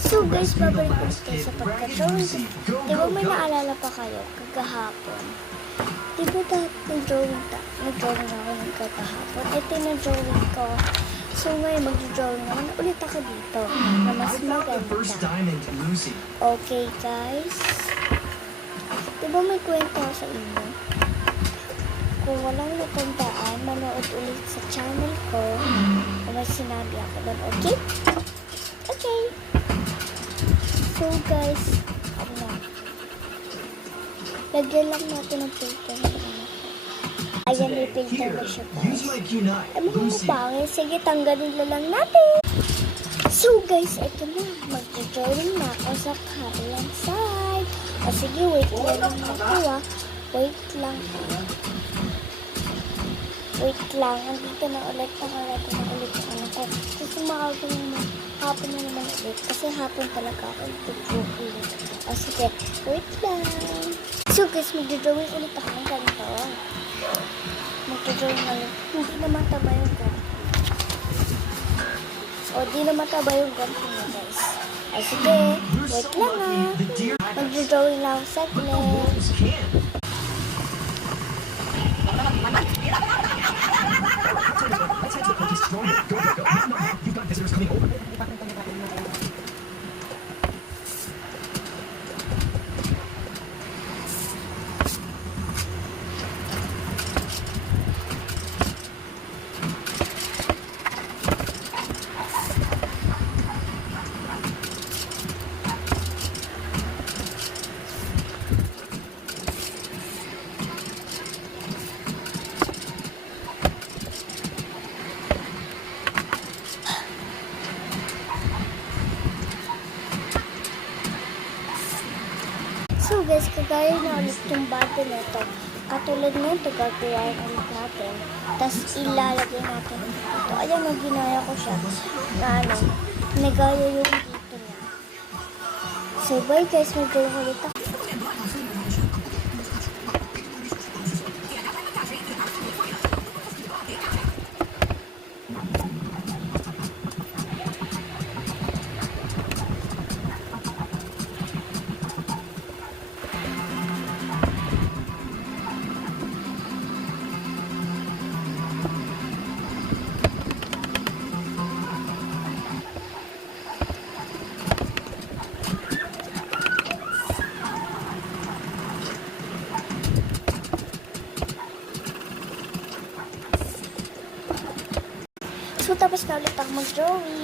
So guys, babalik ulit kayo sa pagka-drawing. Di ba may naalala pa kayo kagahapon? Di ba nag-drawing ako ng kagahapon? Ito yung nag-drawing ko. So ngayon, mag-drawing naman ulit ako dito na mas maganda. Okay guys. Di ba may kwento ako sa inyo? Kung walang natandaan, manood ulit sa channel ko kung may sinabi ako doon. Okay? Okay. So guys, lagyan lang natin ng filter sa ano ko. Ayan, may filter na siya guys. Ay, mukhang pangit. Sige, tanggalin na lang natin. So guys, ito na. Mag-drawing na ako sa kabilang side. O sige, wait lang ako. Wait lang. Wait lang. Andito na ulit ang ano ko. Kasi hapon na naman ulit. Kasi hapon talaga ako ito-drawing. O sige, wait lang. So guys, mag-drawing ulit ako ng ganito. Mag-drawing ulit. Hindi na mataba yung ganito. O, di na mataba yung ganito na guys. O sige, wait lang ha. Mag-drawing lang ako saglit. So guys, kagaya na ulit yung body na ito. Katulad nito, gagayain ulit natin. Tapos ilalagay natin dito. Ayan, ginaya ko siya. Na ano, nagaya yung dito niya. So bye guys, mag-drawing ulit ako. So, tapos na ulit ako mag-drawing.